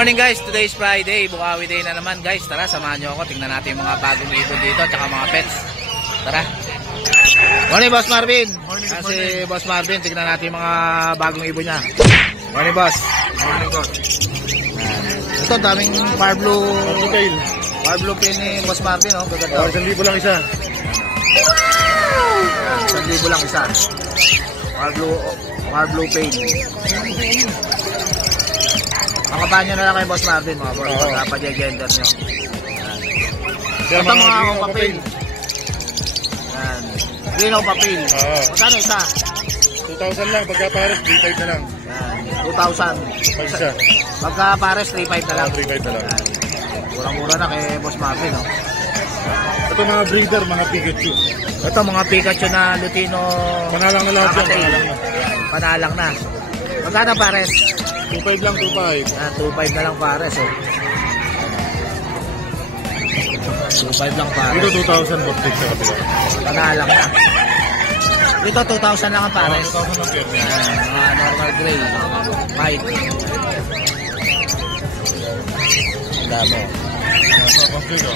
Good morning guys, today is Friday, Bukawi Day na naman guys. Tara, samahan nyo ako, tingnan natin yung mga bagong ibon dito at mga pets. Tara. Morning Boss Marvin. Morning, Kasi Boss Marvin, tingnan natin yung mga bagong ibon niya. Morning Boss. Morning Boss. Ito, daming far blue tail. Far blue pin ni Boss Marvin, oh. Gaganda. 1,000 lang isa. 1,000 lang isa. Far blue pin. Makabahan nyo na lang kay Boss Marvin, mga boss. Pagkapag-gender nyo. Ito mga akong papel. Yan. Green o papel. Magkano isa? 2,000 lang. Pagka pares, 3,500 na lang. Yan. 2,000. Pag isa. Pagka pares, 3,500 na lang. 3,500 na lang. Murang-mura na kay Boss Marvin, no? Ito mga breeder, mga Pikachu. Ito mga Pikachu na Lutino. Panalang na lahat yan. Panalang na. Magkano pares? 2,500 lang, 2,500. Yan, 2,500 na lang pares, oh. 2,500 lang pares. Dito 2,000 box sa kapila. Panalang na. Dito 2,000 lang ang pares. 2,000 lang yan. Mga normal gray. White. Ang dami. Ito, box dito.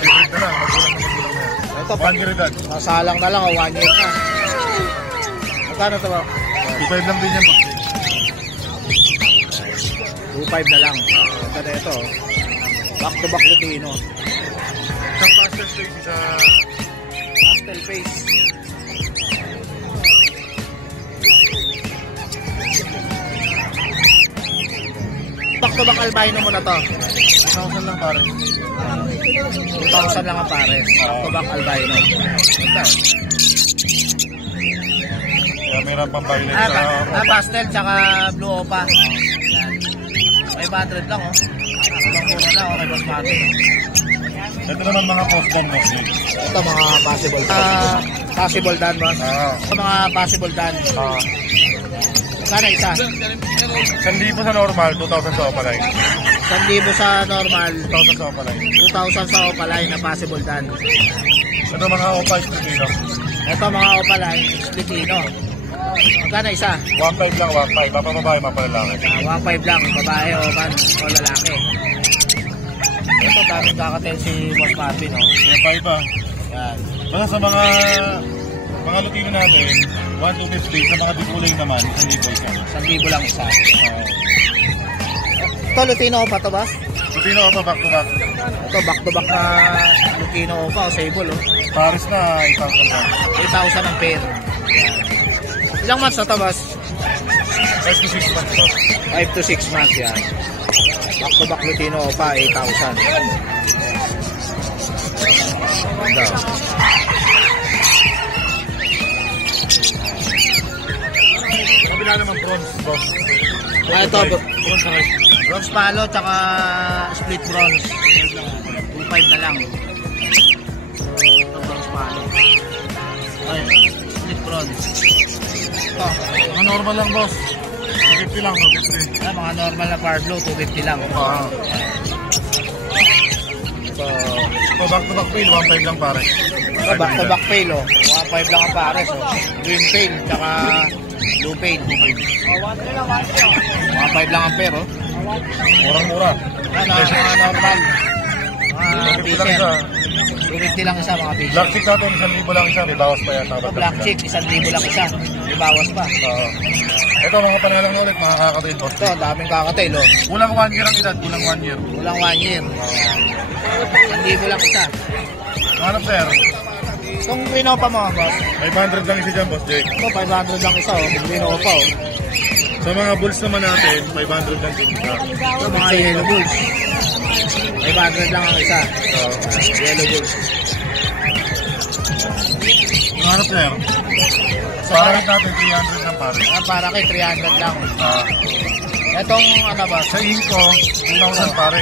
3,500 na lang. Magkulang na. Ito, 1 year edad. masalang na lang, 1 year na. Magkano ito ba? 2,500 lang din yan, box. 2,500 na lang. Ito na ito. Back to back Lutino. Isang pastel face, isa Pastel face. Back to back albino mo na to. 2,000 lang pares. 2,000 lang ang pares. Back to back albino. Ito. Meron pang violet sa... Pastel tsaka blue opa. Yan. 500 lang, oh. Ibang muna na, okay, Boss Marvin. Ito naman mga post-bomb next week. Ito mga possible possible dan, boss. Ito mga possible dan. Sana isa. 1,000 sa normal, 2,000 sa opaline. 1,000 sa normal, 2,000 sa opaline. 2,000 sa opaline na possible dan. Ito mga opals na dito. Ito mga opaline, Lutino. Magkano isa? 1,500 lang, 1,500. Mapababae, mapalalaki. 1,500 lang, babae o lalaki. Ito, daming kakatel si Boss Marvin, oh. Yung 5 ah. Yan. Basta sa mga Lutino natin, 1,250. Sa mga dikulay naman, 1,000 isa. 1,000 lang isa. Ito, Lutino pa to ba? Lutino pa back to back. Ito, back to back na Lutino pa o sable, oh. Paris na, 1,000 lang. 8,000 ang pair. Ilang months na to, boss? 5 to 6 months to. 5 to 6 months yan. Back to back Lutino pa, 8,000. Ganda. Kabila naman bronze, boss. Ito, Bronze na rice. bronze palo tsaka split bronze. 2,500 na lang. Ito, bronze palo. Ay, split bronze. Ito, Mga normal lang, boss. 250 lang, 250. mga normal na far blue, 250 lang. Ito, Back to back pail, 1,500 lang pare. ito back to back pail, oh. 1,500 lang ang pares, oh. Green pail tsaka blue pail. 1,500 lang ang pair, oh. Murang-mura. Ano, mga normal. Mga 250 lang fisher. isa. 250 lang isa, mga fisher. Black chick natin, 1,000 lang isa. May bawas pa yan. Ito, black chick, 1,000 lang isa. May bawas pa. Ito mga panalang ulit, mga kakatail, boss. Ito, ang daming kakatail, oh. Kulang 1 year ang edad, kulang 1 year. Kulang 1 year. 1,000 lang isa. Hanap sir, Itong Rinopa mo, boss. 500 lang isa dyan, boss Jake. Ito, 500 lang isa, oh. Rinopa, oh. Sa mga bulls naman natin, 500 lang din isa. Ito, mga yellow bulls. 500 lang ang isa. Yellow bulls. Hanap sir, sa harap natin, 300 lang pare. Para kay 300 lang. Itong, ano ba? Sa Inco, 2,000 pare.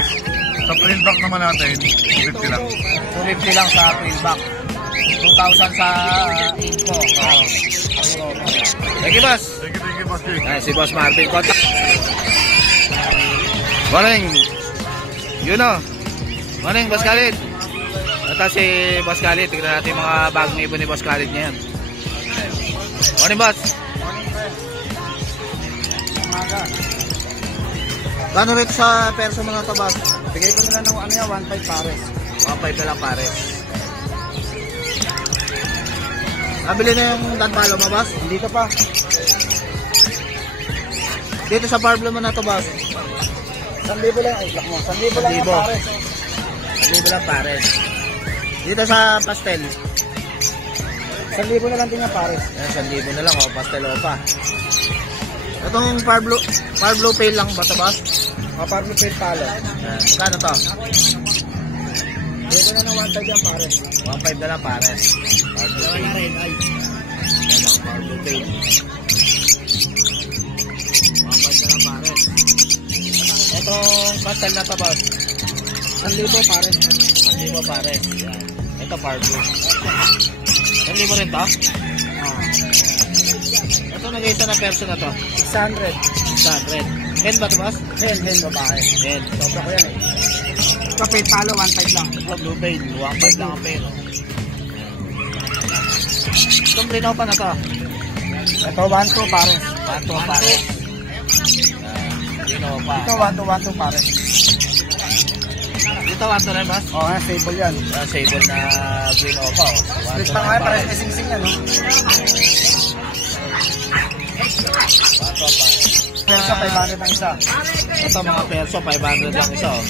Sa prillback naman natin, 250 lang. 250 lang sa prillback. 2,000 sa info. Thank you, boss. Thank you, boss Jake. Ay, si Boss Marvin. Contact. Morning. Yun o. Morning, Boss Khalid. Ito si Boss Khalid. Tignan natin mga bagong ibon ni Boss Khalid ngayon. Morning, boss. Gano'n rin sa perso mo na to, boss? Bigay ko nila ng ano yan, 1.5 pares. 1.5 na lang pares. Nabili na yung danpalo mo, boss? Hindi ka pa. Dito sa Parblo mo na to, boss? 1,000 lang. Ay, lock mo. 1,000 lang yung 1,000. pares. 1,000 lang pares. Dito sa pastel. 1,000 na lang din yung pares. Ayan, 1,000 na lang, oh, pastel o pa. Itong Parblo Pale lang ba ito, boss? Pablo Pale palo. Ayan, magkano to? Bigay ko na ng 1.5 yung pares. 1.5 na lang pares. Parblo Pale. Ayan, oh, Parblo Pale. 1.5 na lang pares. Itong pastel na to, boss? 1,000 pares. 1,000 pares. Ayan. Ito Parblo. 1,000 rin to? Ito nag-isa na perso na to. 600. 600. Hen ba ito, boss? Hen, babae. Hen. Sobra ko yan eh. Ito Pale palo, 1.5 lang. Ito blue veil. 1.5 lang ang pero. Itong brinaw pa na to. Ito 1.2 pares. 1.2 ang pares. Brinaw pa. Ito 1.2 pares. Dito 1.2 rin, boss? Oo, stable yan. Sable na brinaw pa, oh. Split pa nga, pares na sing-sing yan, no? 1.2 pares. Pero sa 500 ang isa. Ito mga perso, 500 lang isa, oh.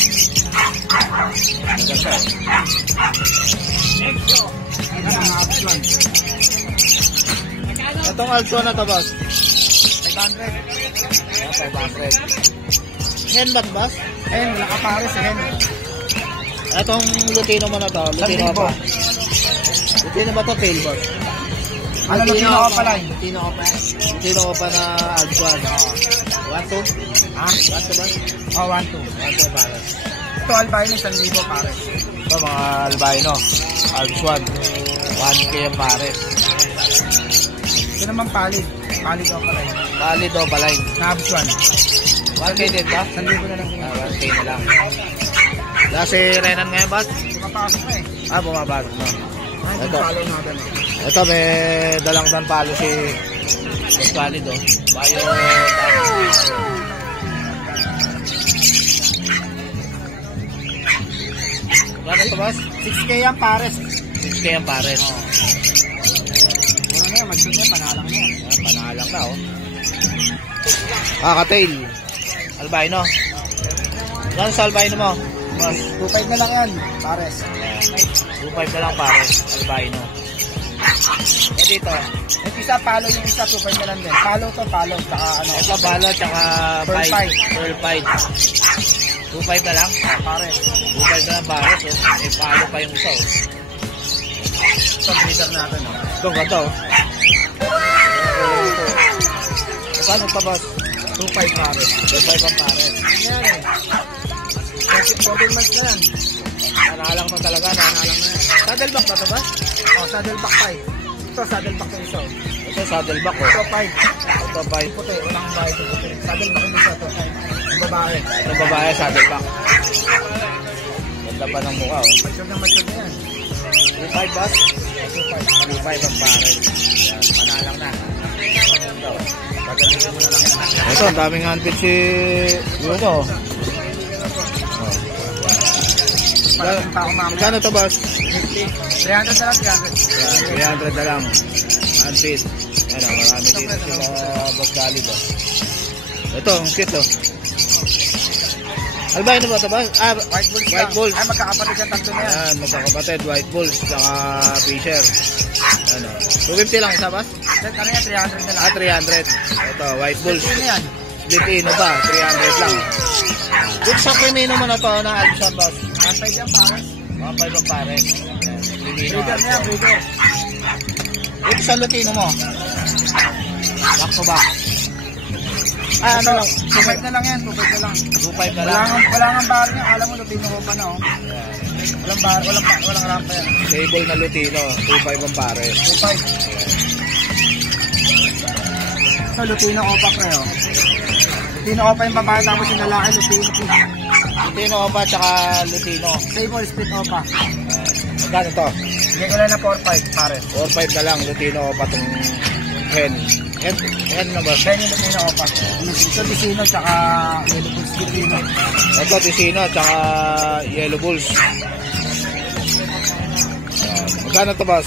Maganda, Ito mga option. Itong also na to, boss? 500. 500. Hen ba, boss? Hen, wala ka pares eh, hen. Itong Lutino mo na to, Lutino 1,000. pa. Lutino ba to, tail, boss? Ano, Lutino ka pala eh. Lutino ko pa. Lutino ko pa na Aljuan. 1.2? Ha? 1.2 ba? Oh, 1.2. 1.2 pares. Ito albino, 1,000 pares. Ito mga albino. Aljuan. 1K ang pares. Ito naman palid. Palid ka pala eh. Valid o balay. Nabswan. 1K din ba? 1,000 na lang din. 1K na lang. Kasi Renan ngayon, boss? Makapasok na eh. Bumabagok na. Ay, Ito. follow natin eh. Ito may dalang danpalo si Boss Valid, oh. Bayo. Ano ito, boss? 6K yan pares. 6K ang pares. Ano na yan, mag-shoot yan, panalang na yan. Panalang na, oh. Kaka-tail. Albino. Saan sa albino mo? Boss, 2.5 na lang yan, pares. 2.5 na lang pares. Albino. Eh dito, Ito isa, palo yung isa, 2.5 na lang din. Palo to, palo. Saka ano, ito balo tsaka Pearl fight. fight. Pearl fight. 2.5 na lang. pares. 2.5 na lang pares, oh. May palo pa yung isa, oh. Ito, breeder natin. Oh. Ito, ganda, oh. Saan ito, boss? 2.5 pares. 2.5 ang pares. Ano yan eh? 14 months na yan. Nanalang na talaga, nanalang na. Saddleback ba ito, boss? Oh, saddleback 5. Ito, saddleback yung isa. Ito, saddleback, oh. Ito, 5. Ito, 5. Puti, walang bahay ito puti. Saddleback yung isa to. Ang babae. Ito, babae, saddleback. Ganda pa ng mukha, oh. Mature na yan. 2.5, boss? 2.5 ang pares. Yan, panalang na. Ito, Pagalitin mo na lang. ito, ang daming handpid si Yuno. Parating pa ako mamaya. Magkano to, boss? 50. 300 na lang, 300. Yan, 300 na lang. Handpid. Ano, marami dito sila Boss Galid, oh. Ito, ang cute, oh. Albino ba ito, boss? White bulls White bulls. Ay, magkakapatid yung tatlo na yan. Yan, magkakapatid, white bulls, saka fisher. Ano, 250 lang isa, boss? Set, ano yan, 300 na lang. 300. Ito, white bulls. Ano yan? Filipino ba? 300 lang. Dito sa Primino mo na to, na Alpson, boss. 1.5 yan, pares. 1.5 ang pares. Primino. Breeder na yan, breeder. Dito sa Lutino mo. Back to back. Ano lang? 2.5 na lang yan, 2.5 na lang. 2.5 na lang. Wala nga bar niya, alam mo, Lutino ko pa na, oh. Walang bar, walang rampa yan. Table na Lutino. 2.5 ang pares. 2.5. Ito, Lutino Opa pre, oh. Lutino Opa yung babae, tapos yung lalaki, Lutino. Lutino Opa, tsaka Lutino. Stable split Opa. Magkano to? Bigyan ko lang na 4.5, pares. 4.5 na lang. Lutino Opa tong hen. Yan na boss. Yan yung Lutino Opa. Ito Ticino tsaka Yellow Bulls Lutino. Ito, Ticino, tsaka Yellow Bulls. Yan. Magkano to boss?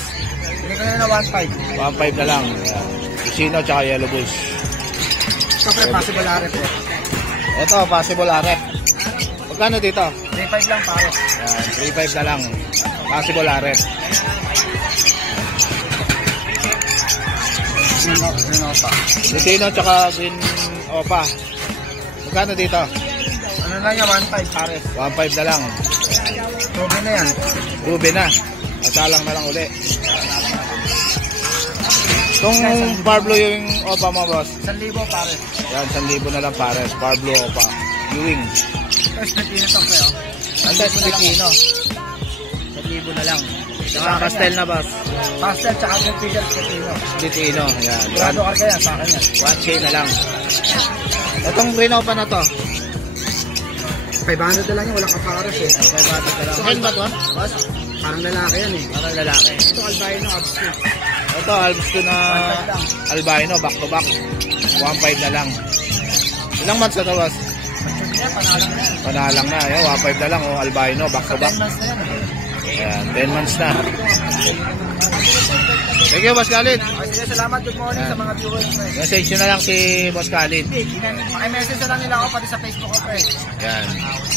Hindi ko na 1.5. 1.5 na lang. Yan. Ticino, tsaka Yellow Bulls. Ito pre, possible RF eh. Ito, possible RF. Magkano dito? 3.5 lang pare. Yan, 3.5 na lang. Possible RF. Green Opa. Ticino, tsaka Green Opa. Magkano dito? Ano na niya, 1.5 pare. 1.5 na lang. Ruby na yan. Ruby na. Asalang na lang uli. Itong Parblo yung Opa mo, boss. 1,000 pare. Yan, 1,000 na lang pares. Parblo Opa. Ewing. Tapos Lutino to pre oh. Ang test Ticino. 1,000 na lang. Saka Castel na, boss. Pastel tsaka Green Fisher Lutino. Ticino. Yan. Grado ka kaya sa akin yan. 1K na lang. Itong Green Opa na to. 500 na lang yun, walang kapares eh. 500 na lang. Saan ba to, boss? Parang lalaki yan eh. Parang lalaki. Ito albino, obscure. Ito, Alps ko na albino, back to back. 1.5 na lang. Ilang months na to, boss? Panalang na yan. Panalang na. Ayan, 1.5 na lang, oh, albino, back to back. 10 months na yan eh. Ayan, 10 months na. Thank you, Boss Khalid. Okay, sige, salamat. Good morning sa mga viewers pre. Message nyo na lang si Boss Khalid. Maki-message na lang nila ako pati sa Facebook ko pre. Ayan.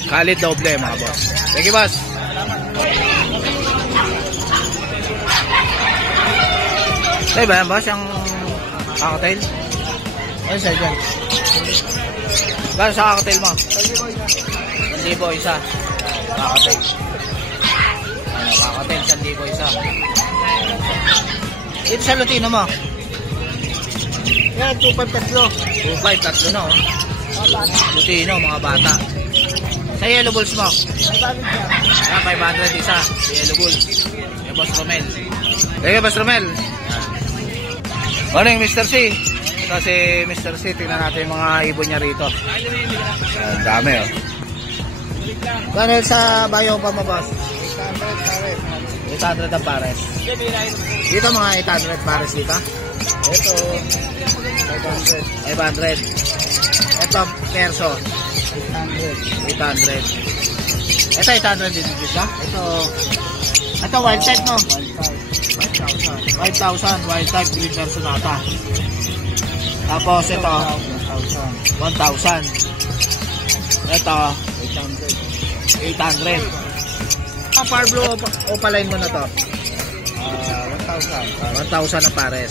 Khalid Doble, mga boss. Thank you, boss. Ay ba yan, boss? Yung cocktail? Ano siya dyan? Gano'n sa cocktail mo? 1,000 isa. Cocktail. Ano, cocktail, 1,000 isa. Ito sa Lutino mo? Yan, 2.5 tatlo. 2.5, tatlo na, oh. Lutino, mga bata. Sa Yellow Bulls mo? Ayan, 500 isa. Yellow Bulls. Yung Boss Romel. Thank you, Boss Romel. Morning, Mr. C. Ito si Mr. C. Tingnan natin yung mga ibon niya rito. Ang dami, oh. Gano'n sa bayo pa mo, boss? 800 ang pares. Dito mga 800 pares dito. Ito 500. Ito perso 800. Ito 800 din dito. Ito wild type no. 5,000 wild type green personata. Tapos ito 1,000. Ito 800. Ang Parblo Opaline mo na to? 1,000 na pares.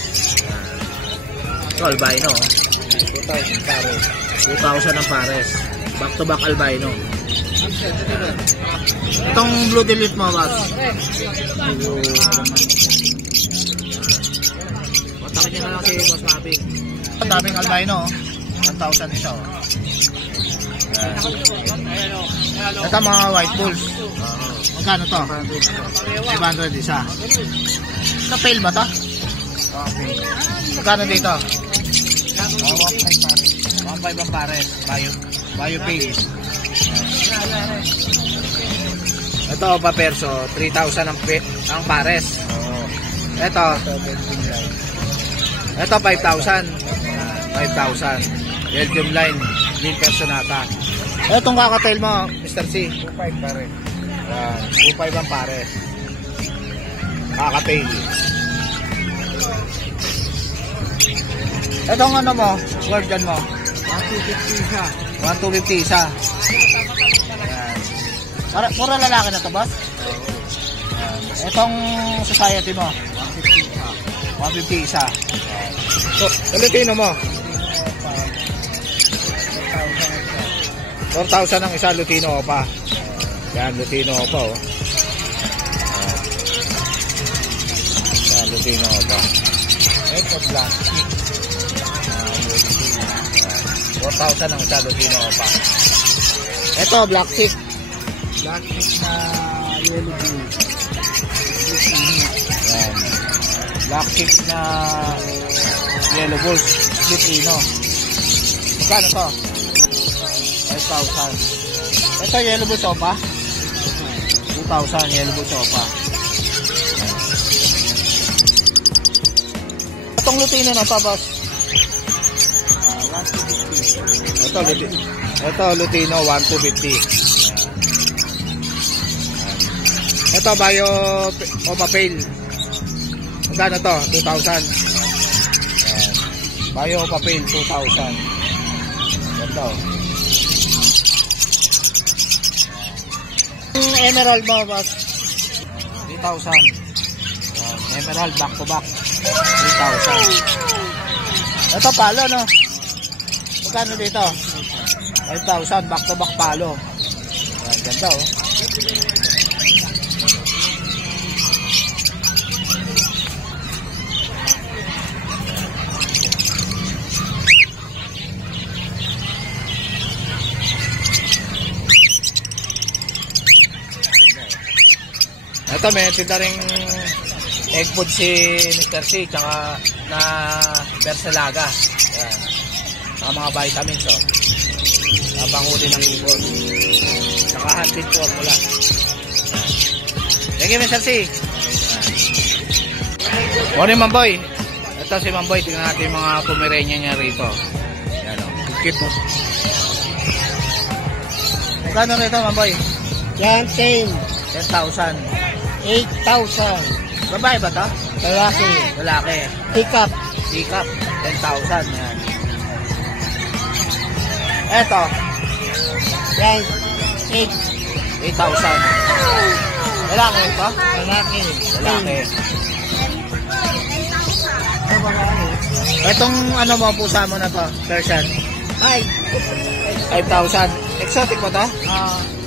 Ito albino. 2,000 pares. 2,000 ang pares. Back to back albino. Itong blue delete mo, boss? Kontakin niya na lang si Boss Mabi. Ang daming albino. 1,000 isa. Ito mga white bulls. Magkano to? 500 isa. Ito fail ba to? Magkano dito? 1.5 ang pares. Bio fail. Ito paperso. 3,000 ang pares. Ito 5,000. 5,000. Belgium line. Green personata. Itong kakatail mo, Mr. C. 2.5 pare. 2.5 ang pares. Kakatail. Itong ano mo, guardian mo? 1,250 isa. 1,250 isa. Ayan. Pura lalaki na to, boss? Itong society mo? 150 isa. So, Lutino mo? 4,000 ang isa, Lutino Opa. Yan, Lutino Opa, oh. Yan, Lutino Opa. Ito, plastic. 4,000 ang isa, Lutino Opa. Ito, black tick. Black tick na yellow blue. Yan. Black tick na yellow bulls, Lutino. Magkano to? 5,000. Ito, yellow bulls Opa. 2,000, yellow bulls Opa. Itong Lutino na pa, boss? Ito, Lutino, 1,250. Ito, Bayo Opa Pale. Magkano to? 2,000. Bayo Opa Pale, 2,000. Ito. Yung emerald mo, boss. 3,000. Emerald, back to back. 3,000. Ito, palo, no? Magkano dito? 5,000, back to back palo. Ayan, ganda, oh. Ito, may tinda ring egg food si Mr. C, tsaka na Bersalaga. Ayan. Mga vitamins, oh. Panghuli ng ibon. Tsaka hunting formula. Thank you, Mr. C. Morning, Mamboy. Ito si Mamboy. Tingnan natin yung mga Pomeranian niya rito. Ayan, oh. Cute, oh. Magkano rito, Mamboy? Yan, same. 10,000. 8,000. Babae ba to? Lalaki. Lalaki. Pick up. Sikap. 10,000. Yan. Eto. Yan, 8,000. Lalaki ito? lalaki. Lalaki. Etong ano mo, pusa mo na to? Persian. Ay, 5,000. Exotic mo to?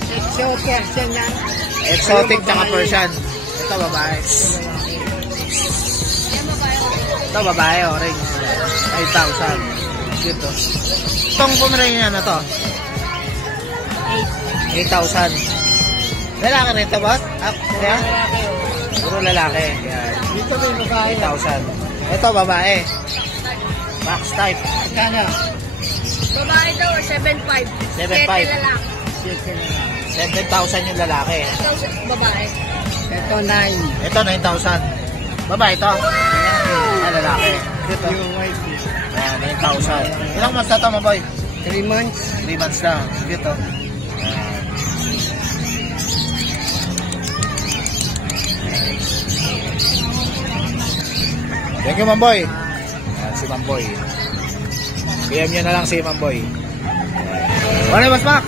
exotic yan. Exotic tsaka Persian. Ito babae. Ito babae, orange. 5,000. Dito. Itong Pomeranian na to? 8,000. Lalaki rin ito, boss? Yeah? Puro lalaki. Yan. Dito may babae. 8,000. Ito babae. Max type. Kano? Babae daw, 7,500. 7,500. lalaki. 7,000 yung lalaki. Ito, babae. Ito, 9. Ito, 9,000. Babae ito? Ah, lalaki. Dito. Yung white. Ayan, 9,000. Ilang months na ito, maboy? 3 months. 3 months na. Dito. Thank you, Mamboy. Ayan, si Mamboy. PM nyo na lang si Mamboy. Morning, Boss Mac.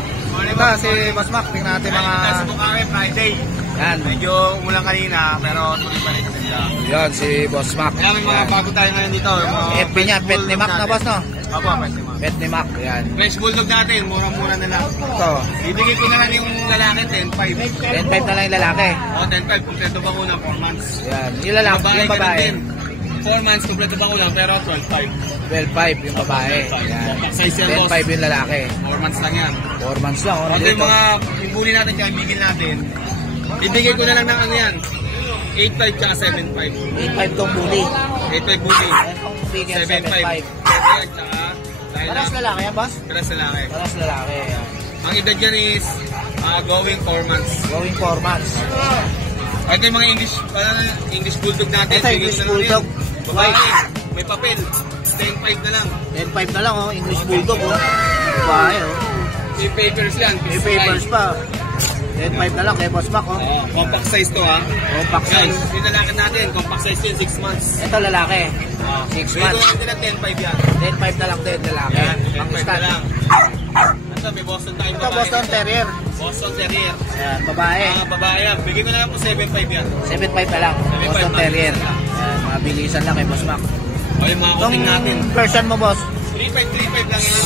Ito, si Boss Mac. Tingnan natin mga... Kami Friday. Yan. Medyo umulan kanina, pero tuloy pa rin kasi sila. Yan, si Boss Mac. Kaya may mga Yan. bago tayo ngayon dito. yung mga FB niya, pet ni Mac na, boss, no? Opo, pet ni Mac. Pet ni Mac, yan. Fresh bulldog natin, murang-mura na lang. Ito, Ibigay ko na lang yung lalaki, 10,500. 10,500 na lang yung lalaki. O, 10,500, kumpleto ba ko ng 4 months. Yan, yung lalaki, yung babae. 4 months, kumpleto ba ko lang, pero 12,500. 12,500 yung babae. Yan. Size yan, boss. 10,500 yung lalaki. 4 months lang yan. 4 months lang. Oh, At dito. yung mga ibuli natin, kaya bigil natin, ibigay ko na lang ng ano yan, 8,500 tsaka 7,500. 8,500 tong bully. 8,500 bully. Itong bigel, 7,500. 7,500. Tsaka, dahil Paras lalaki yan, boss? Paras lalaki. Paras lalaki. Yan. Ang edad dyan is going 4 months. Going 4 months. Ito yung mga English bulldog natin. Ito, English bulldog. Babae, may papel. 10,500 na lang. 10,500 na lang, oh. English bulldog, oh. Babae, oh. May papers yan. May papers pa. 10,500 na lang kay Boss Mac, oh. Compact size to ha. Compact Yan, size. yung lalaki natin, compact size yun, 6 months. Ito lalaki. 6 Bigay ko months. lang din ng 10,500 yan. 10,500 na lang din lalaki. Yan, Ang 10,500 na stand. lang. Ito, may Boston tayo. Ito, Boston Terrier. Boston Terrier. Ayan, babae. Babae yan. Bigay ko na lang po 7,500 yan. 7,500 na lang. 7,500 Boston na. Terrier. Ayan, mga bilisan lang kay Boss Mac. O yung mga Itong kuting natin. version mo, boss? 3,500 lang yan.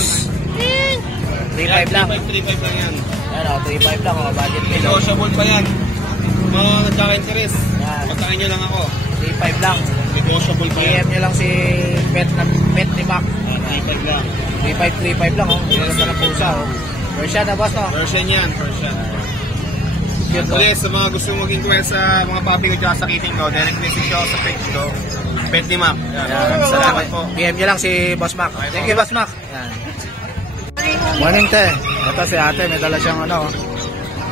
3,500 lang. 3,500 lang yan. Ayan, oh, 3,500 lang. Oh, budget kilo. Negotiable pa yan. Mga nagkaka-interest. Yan. Kontakin nyo lang ako. 3,500 lang. Negotiable pa yan. PM nyo lang si Pet ni Mac. 3,500 lang. 3,500 lang, oh. Meron pa ng pusa, oh. Version na, boss, no? Version yan. Version. Cute, oh. Ulit, sa mga gusto mag-inquire sa mga papi ko dyan sa kitting ko, direct message ko sa page ko. Pet ni Map. Ayan, Salamat po. PM nyo lang si Boss Mac. Thank you, Boss Mac. Ayan. Morning, te. Ito si ate, may dala siyang ano.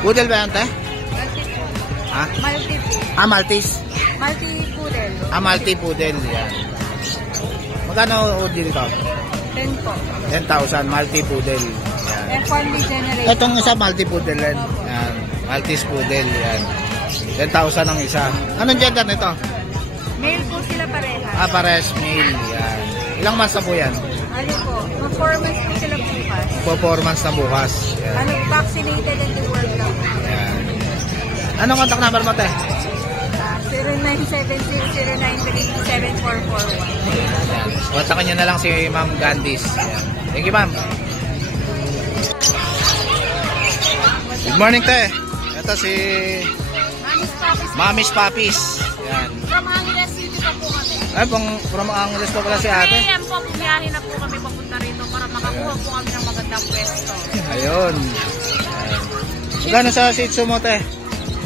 Poodle ba yan, te? Ha? Multi po. Ah, Maltese. Multi poodle. Ah, Maltese Poodle. Yan. Magkano OD dito? 10 po. 10,000, multi-poodle. Yan. F1 generation. Itong isa, multi-poodle rin. Yan. Maltese poodle. Yan. 10,000 ang isa. Anong gender nito? Male po sila pareha. Pares, male. Yan. Ilang months na po yan? Ano po, performance po sila bukas. 4 months na bukas. Yan. Ano, vaccinated and the world lang. Yan. Anong contact number mo, te? 0970-093-7441. Kontakin nyo na lang si Ma'am Gandis. Yan. Thank you, ma'am. Good morning, te. Ito si Mami's Papis. Yan. From Angeles City pa po kami. Ay, from Angeles pa pala si ate. Ayan po, bumiyahe na po kami papunta rito para makakuha po kami ng magandang pwesto. Ayun. Gano'n sa Shih Tzu mo, te?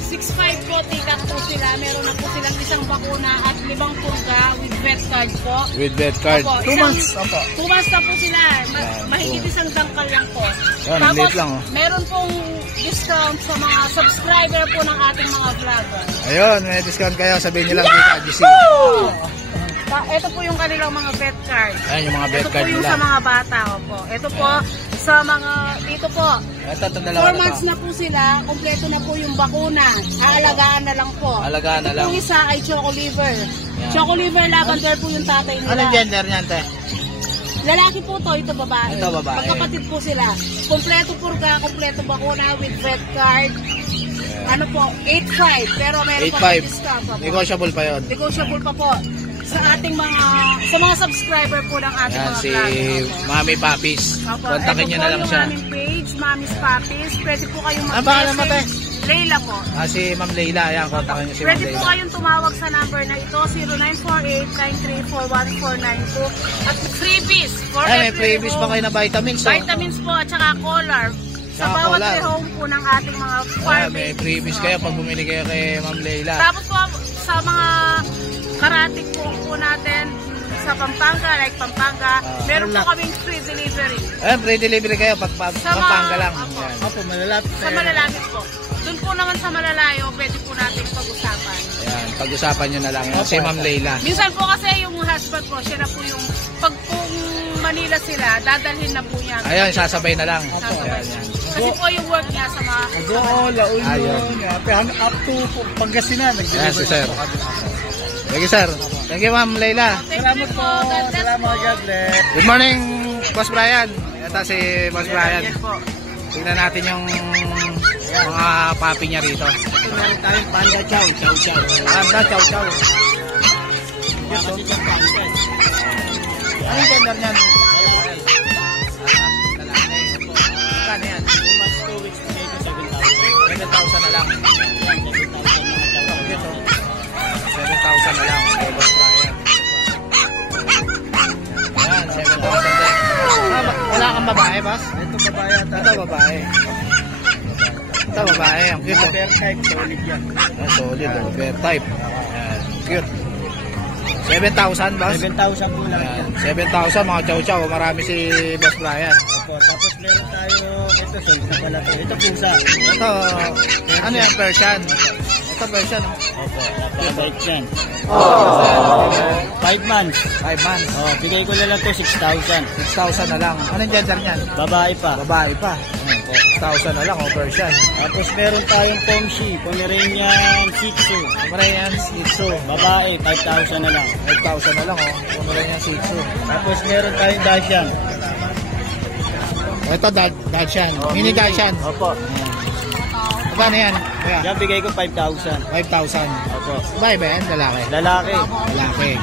6'5 po, tikat po sila. Meron na po silang isang bakuna at 5 purga with vet card po. With vet card. Opo, 2 months. Opo. 2 months na po sila. Mahigit isang dangkal lang po. Yan, Tapos, liit lang, oh. meron pong discount sa mga subscriber po ng ating mga vlogger. Ayun, may discount kayo. Sabihin nyo lang dito, GC. Ito po yung kanilang mga vet card. Ayan, yung mga vet Ito po card yung nila. sa mga bata. Opo. Ito po sa mga, dito po. Ito, itong dalawa 4 months na na po sila, kompleto na po yung bakuna. Aalagaan na lang po. Alagaan na lang. Itong isa ay Choco Liver. Yan. Choco Liver Lavender po yung tatay nila. Anong gender niyan, te? Lalaki po to, ito babae. Ito, babae. Magkapatid po sila. Kompleto purga, kompleto bakuna with vet card. Ano po, 8.5. Pero meron pa 8.5. discount pa po. Negotiable pa yun. Negotiable pa po. Sa ating mga subscriber po ng ating Yan, mga si vlogger. Mami Papis. Opo, Kontakin nyo na lang siya. Ito po yung aming page, Mami's Papis. Pwede po kayong Ano ba naman, te? Leila po. Si Ma'am Leila. Ayan, kontakin nyo si Ma'am Pwede po Leila. kayong tumawag sa number na ito, 0948-9341492. At freebies for Ay, may every freebies pa home. kayo na vitamins. Oh. Vitamins po at saka collar. Sa Saka bawat collar. home po ng ating mga Ayan, farmers. may freebies kayo pag bumili kayo kay Ma'am Leila. Tapos po sa mga karating po natin sa Pampanga, like Pampanga, meron po kaming free delivery. Ayan, free delivery kayo pag Sa Pampanga lang. Opo. Ayan. Opo, malalapit Sa malalapit po. Doon po naman sa malalayo, pwede po natin pag-usapan. Ayan, pag-usapan nyo na lang. Yan, si Ma'am Leila. Minsan po kasi yung husband ko, siya na po yung, pag kung Manila sila, dadalhin na po yan. Ayun, sasabay na lang. Sasabay Ayan, na. yan. Kasi po yung work niya sa mga... La Ayun. Union. Up to Pangasinan. Ayan, si sir. Thank you, sir. Thank you, Ma'am Leila. Salamat po. Salamat, God bless. Good morning, Boss Brian. Ito si Boss Brian. Yes po. Tingnan natin yung mga papi niya rito. Meron tayong panda chow. Panda, chow chow. Anong gender niyan? Lalaki. Kano yan? 7,000 na lang. 7,000 na lang. Okay, Boss Brian. Ayan, 7,000 din. Wala kang babae, boss? Ito babae ata. Ito babae. Ito babae. Ang cute. Oh. Bear type. Solid yan. Ah, solid. Oh. Bear type. Ayan. Cute. 7,000, boss? 7,000 po lang Ayan. yan. 7,000 mga chow-chow. Marami si Boss Brian. Opo. Tapos meron tayo, ito solid na pala to. Ito pusa. Ito, ano yan? Persian. Ito Persian. Oh. Opo. Napakabait yan. Oh. 5 months. 5 months. Oh, bigay ko na lang to 6,000. 6,000 na lang. Anong gender niyan? Babae pa. Babae pa. Opo. 6,000 na lang. O Persian. Tapos meron tayong Pomshi, Pomeranian Shih Tzu. Pomeranian Shih Tzu. Babae, 5,000 na lang. 5,000 na lang. Oh. Pomeranian Shih Tzu. Tapos meron tayong Dachshund. Ito, Dachshund. Mini Dachshund. Opo. Magkano yan? Kuya? Yan, bigay ko 5,000. 5,000. Opo. Babae ba yan? Lalaki? Lalaki. Lalaki.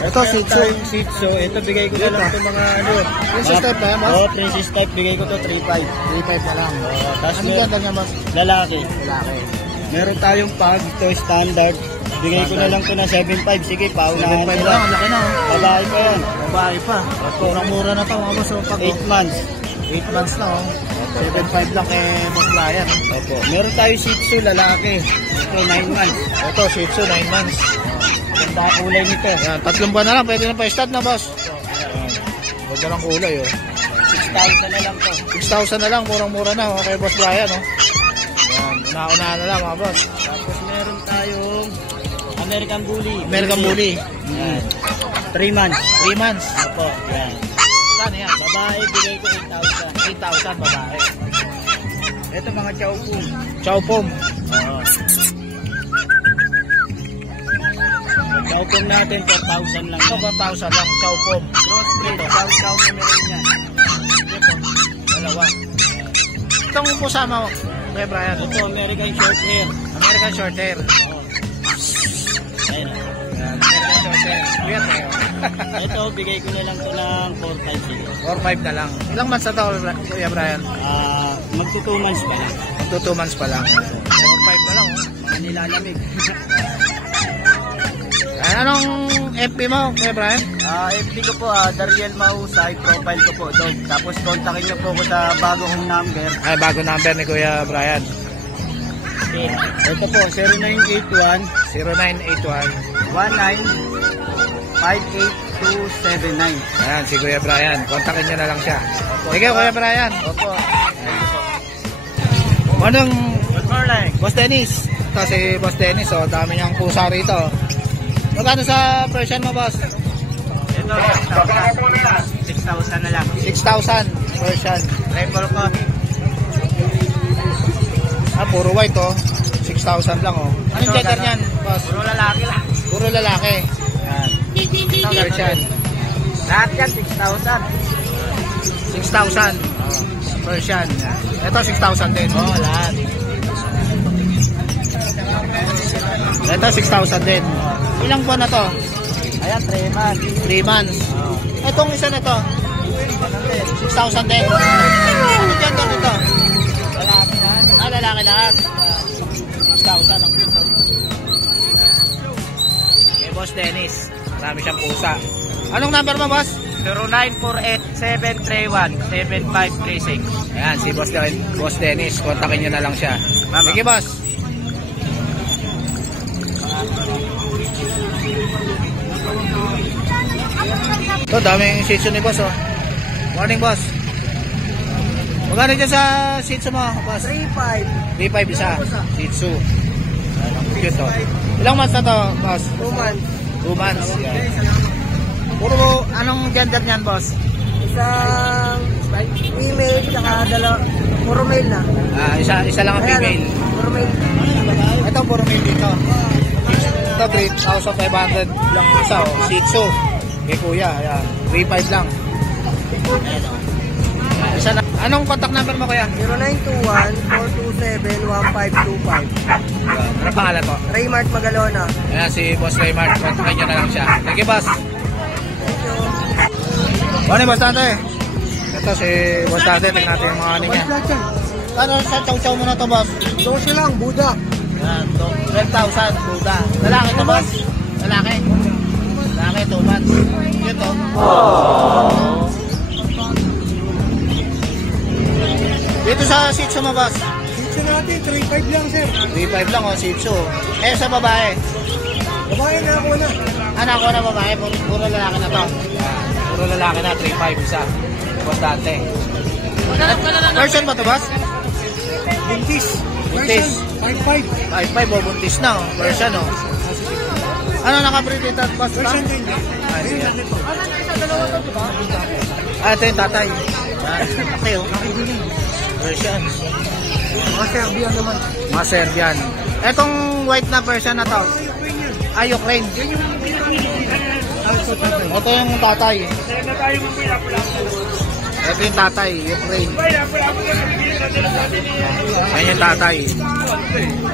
Ito, Shih Tzu. Shih Tzu. Ito, bigay ko na lang ito mga ano. Princess type ba yan, boss? Oo, princess type. Bigay ko to 3,500. 3,500 na lang. Tapos Anong ganda niya, boss? lalaki. Lalaki. Meron tayong pag, ito standard. Bigay ko na lang to na 7,500. Sige, paunahan 7,500 ko lang. lang. Ang laki na, oh. Babae pa yan. Babae pa. Murang-mura na to, mga boss. 8 months. 8 months na, oh. 7,500 lang kay Boss Brian. Opo. Meron tayo Shih Tzu, lalaki. Ito, 9 months. Ito, Shih Tzu, 9 months. Ganda ang kulay nito. Yan, 3 buwan na lang. Pwede na pa-start na, boss. Ganda ng kulay, oh. 6,000 na lang to. 6,000 na lang. Murang-mura na, oh. Kay Boss Brian, oh. Yan, una-unahan na lang, mga boss. Tapos meron tayong American Bully. American Bully. Yan. 3 months. 3 months. Opo, yan. Saan yan? Babae, bigay ko 8,000. 8,000 babae. Ito mga chow po. Chow Pom. Oo. Chow po natin, 4,000 lang. Ito 4,000 lang, Chow Pom. Crossbreed, chow Pomeranian. Dalawa. Itong pusa mo, Kuya Brian. Ito, American Shorthair. American Shorthair. Ayun. American Shorthair. Weird eh. Ito, bigay ko na lang ito ng 4,500 siguro. 4-5 na lang. Ilang months na to, Kuya Brian? Magto 2 months pa lang. Magto 2 months pa lang. 4-5 na lang. Mga nilalamig. Ay, anong FB mo, Kuya Brian? FB ko po, Dariel Mahusay, profile ko po, dog. Tapos kontakin niyo po ko sa bago kong number. Ay, bago number ni Kuya Brian. Ito po, 0981 0981. 19-58279. Ayan, si Kuya Brian. Kontakin nyo na lang siya. Sige, Kuya Brian. Opo. Anong Good morning. Boss Dennis? Ito si Boss Dennis. Oh, dami niyang pusa rito. Magkano sa Persian mo, boss? Ito, 6,000 na lang. 6,000 Persian. Triple ko. Puro white, oh. 6,000 lang, oh. Anong gender niyan, boss? Puro lalaki lang. Puro lalaki. Ayan. Ito, Persian. Lahat yan, 6,000. 6,000. Persian. Ito, 6,000 din. Oo, lahat. Ito, 6,000 din. Ilang buwan na to? Ayan, 3 months. 3 months. Itong isa na to? 6,000 din. Anong gender nito? Lalaki lahat. Lalaki lahat. 6,000 ang cute. Okay, Boss Dennis. Marami siyang pusa. Anong number mo, boss? 0948-731-7536. Ayan, si Boss Dennis. Kontakin nyo na lang siya. Sige, boss. Ito, daming shih tzu ni boss, oh. Morning, boss. Magkano dyan sa shih tzu mo, boss? 3,500. 3,500 isa. Shih tzu. Ayan, cute, oh. Ilang months na to, boss? 2 months. 2 months. Yan. Puro, anong gender niyan, boss? Isang female, saka puro male na. Isa lang ang female. Puro male. Ito, puro male dito. Ito, 3,500 lang isa, oh. Shih tzu. Kay kuya, ayan. 3,500 lang. Isa na. Anong contact number mo, kuya? 0921-427-1525. Ano pangalan po? Raymart Magalona. Ayan, si Boss Raymart. Kontakin nyo na lang siya. Thank you, boss. Morning, Boss Tante. Ito, si Boss Tante. Tingnan natin yung mga ano niya. Ano sa chow-chow mo na to, boss? 12 lang, Buddha. Ayan, 12,000. Buda. Lalaki to, boss? Lalaki. Lalaki, 2 months. Ito. Dito sa Shih Tzu mo, boss? Dito natin, 3,500 lang, sir. 3,500 lang, oh, Shih Tzu. Eh, sa babae? Babae na ako na. Anak ko na babae, puro lalaki na to. Puro lalaki na, 3,500 isa. Boss Dante. Version ba to, boss? Buntis. Buntis. 5,500. 5,500 o buntis na, oh. Version, oh. Ano nakabreed ito, boss? Version din. Ay, yan. Ito yung tatay. Okay, oh. Version. Mga Serbian naman. Mga Serbian. Etong white na version na to. Ay, Ukraine. Ito yung tatay. Ito yung tatay, Ukraine. Ayan yung tatay.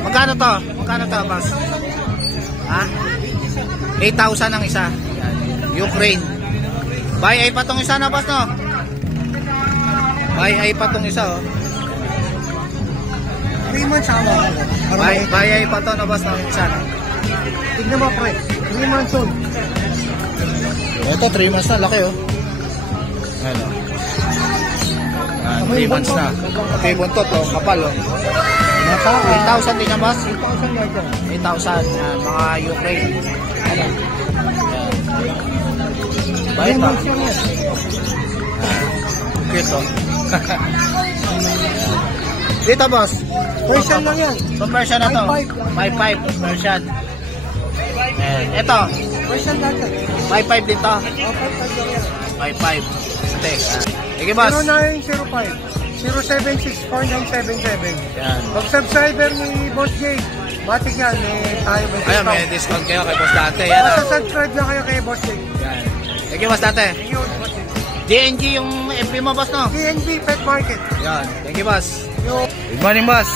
Magkano to? Magkano to, boss? Ha? 8,000 ang isa. Ukraine. Buy ay pa tong isa na, boss, no? Buy ay pa tong isa, oh. 3 months ako. Buy ay pa to, no, boss, no? Isa, no? Tignan mo, pre. 3 months old. Ito, 3 months na. Laki, oh. Ano? 3 months na. Okay, buntot, oh. Kapal, oh. 8,000 din yan, boss? 8,000 lang ito. 8,000. Yan, mga Ukraine. Ayan. Bayad pa. Cute, oh. Dito, boss. Version lang yan. Itong version na to. 5,500 version. Ito. Version lang yan. 5,500 dito. 5,500 lang yan. 55. Ate, sige boss. 0905-076-4977. Yan. Pag-subscriber ni Boss J, batik yan, tayo may Ayun, may discount kayo kay Boss Dante. Yan. subscribe na kayo kay Boss J. Yan. Thank you, Boss Dante. Thank you, Boss J. DNG yung FB mo, boss, no? DNG Pet Market. Yan. Thank you, boss. Yo. Good morning, boss.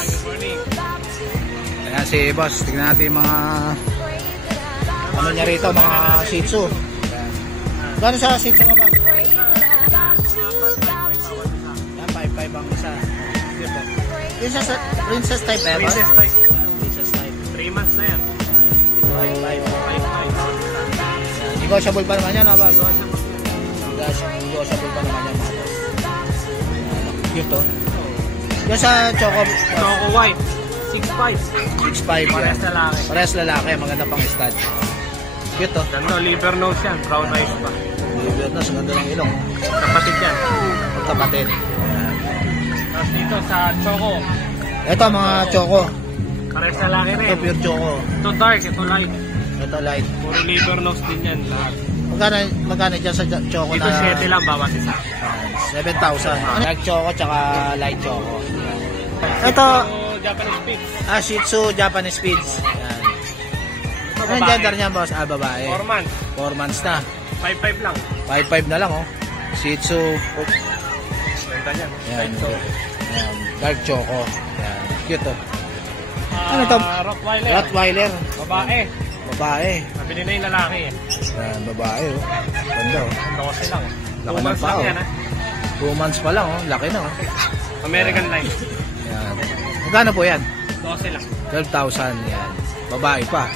Ayan si boss. Tignan natin yung mga ano niya rito, mga Shih Tzu. Gano'n sa Shih Tzu mo, boss? Yan, 5.5 ang isa. Princess type ba, boss? Princess type. Princess type. 3 months na yan. 5.5. Negotiable pa naman yan, no, boss? Negotiable pa naman yan, mga boss. Cute, to. Yung sa Choco White. 6.5. 6.5 yan. lalaki. Parehas lalaki. Maganda pang stud. Cute, to. Ganda, liver nose yan. Brown eyes pa. Liver na, ganda ng ilong. Kapatid yan. Magkapatid. Tapos dito sa Choco. Ito mga Choco. Parehas lalaki Ito rin. pure Choco. Ito dark, ito light. Ito light. Puro liver nose din yan lahat. Magkano dyan sa Choco Dito na? 7 lang bawat isa. 7,000. Dark Choco tsaka light Choco. Ito, So, Japanese Spitz. Shih Tzu Japanese Spitz. Yan. Anong babae. gender niya, boss? Babae. 4 months. 4 months na. 5.5 lang. 5.5 na lang, oh. Shih Tzu. Ganda niyan. Yan. So, Yan. Dark Choco. Yan. Cute, oh. Ano to? Rottweiler. Rottweiler. Babae. Babae. Nabili na yung lalaki eh. Yan, babae, oh. Ganda, oh. 12 lang. Laki 2 ng months paa, lang oh. yan ha. 2 months pa lang, oh. Laki na, oh. American line. Yan. Magkano po yan? 12 lang. 12,000. Yan. Babae pa.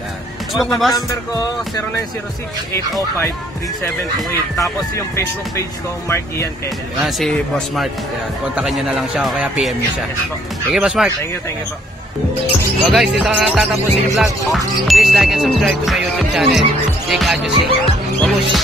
Yan. Contact Contact boss? number ko 0906-805-3728. Tapos yung Facebook page ko, Mark Ian Kennel. Yan si Boss Mark. Yan. Kontakin niyo na lang siya o kaya PM niyo siya. Yes po. Sige, Boss Mark. Thank you po. So guys, dito na tatapusin yung vlog. Please like and subscribe to my YouTube channel. Jake Adjusting. Babush!